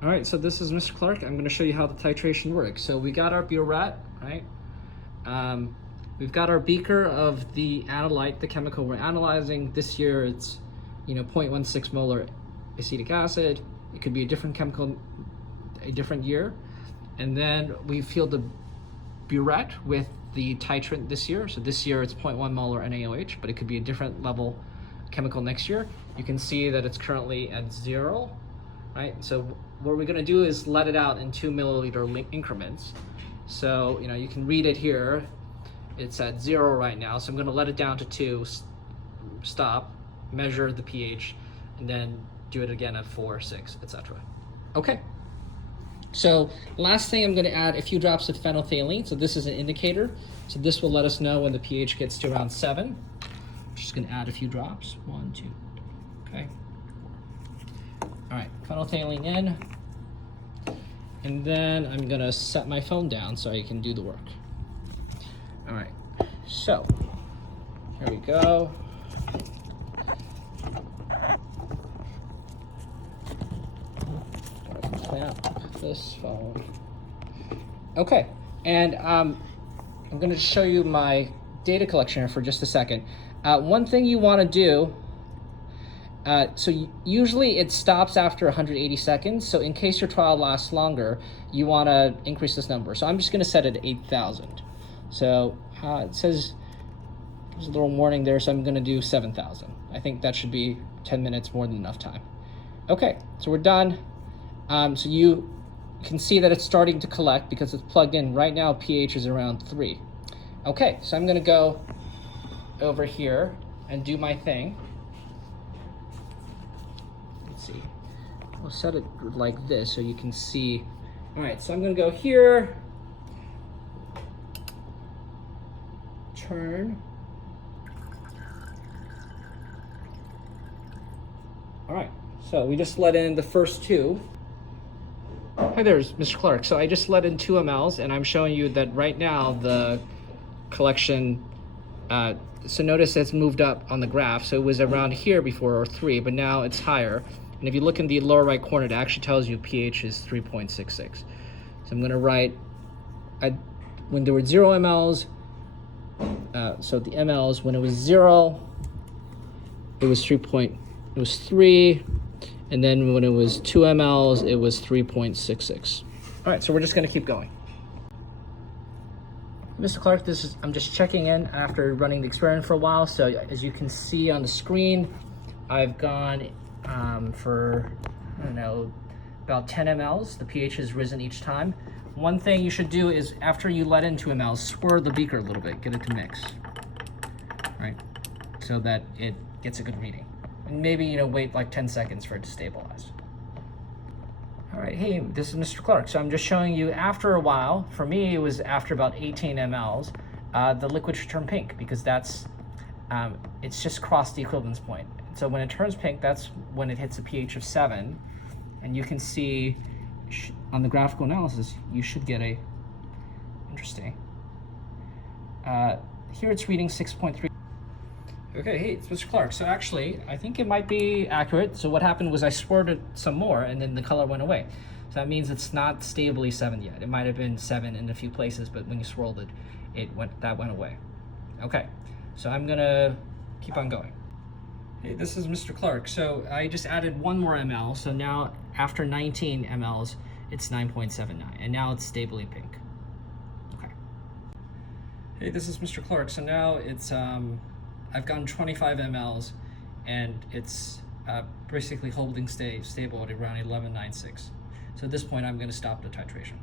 All right, so this is Mr. Clark. I'm going to show you how the titration works. So we got our burette, right? We've got our beaker of the analyte, the chemical we're analyzing. This year it's, 0.16 molar acetic acid. It could be a different chemical, a different year. And then we fill the burette with the titrant this year. So this year it's 0.1 molar NaOH, but it could be a different level chemical next year. You can see that it's currently at 0, right? So what we're gonna do is let it out in 2 milliliter increments. So, you can read it here. It's at 0 right now. So I'm gonna let it down to 2, stop, measure the pH, and then do it again at 4, 6, etc. Okay. So last thing, I'm going to add a few drops of phenolphthalein. So this is an indicator. So this will let us know when the pH gets to around 7. Just going to add a few drops. 1, 2, 3. Okay. All right, phenolphthalein in. And then I'm going to set my phone down so I can do the work. All right, so here we go. Clean up this phone. Okay, and I'm going to show you my data collection here for just a second. One thing you want to do, so usually it stops after 180 seconds. So in case your trial lasts longer, you want to increase this number. So I'm just going to set it at 8,000. So it says there's a little warning there, so I'm going to do 7,000. I think that should be 10 minutes more than enough time. Okay, so we're done. So you can see that it's starting to collect because it's plugged in. Right now, pH is around 3. Okay, so I'm going to go over here and do my thing. Let's see. I'll set it like this so you can see. All right, so I'm going to go here. Turn. All right, so we just let in the first 2. Hi, there's Mr. Clark. So I just let in 2 mLs, and I'm showing you that right now the collection, so notice it's moved up on the graph. So it was around here before, or 3, but now it's higher. And if you look in the lower right corner, it actually tells you pH is 3.66. So I'm going to write, when there were 0 mLs, so the mLs, when it was 0, it was 3, and then when it was 2 mLs, it was 3.66. All right, so we're just going to keep going. Mr. Clark, I'm just checking in after running the experiment for a while. So as you can see on the screen, I've gone for, about 10 mLs. The pH has risen each time. One thing you should do is after you let in 2 mLs, swirl the beaker a little bit, get it to mix, right? So that it gets a good reading. And maybe, wait like 10 seconds for it to stabilize. All right, hey, this is Mr. Clark. So I'm just showing you after a while, for me, it was after about 18 mLs, the liquid should turn pink because that's, it's just crossed the equivalence point. So when it turns pink, that's when it hits a pH of 7. And you can see on the graphical analysis, you should get a, interesting. Here it's reading 6.3. Okay, hey, it's Mr. Clark. So actually, I think it might be accurate. So what happened was I swirled it some more and then the color went away. So that means it's not stably 7 yet. It might have been 7 in a few places, but when you swirled it, that went away. Okay, so I'm gonna keep on going. Hey, this is Mr. Clark. So I just added 1 more ml. So now after 19 mLs, it's 9.79, and now it's stably pink. Okay. Hey, this is Mr. Clark. So now it's, I've gotten 25 mLs, and it's basically holding stable at around 11.96. So at this point, I'm going to stop the titration.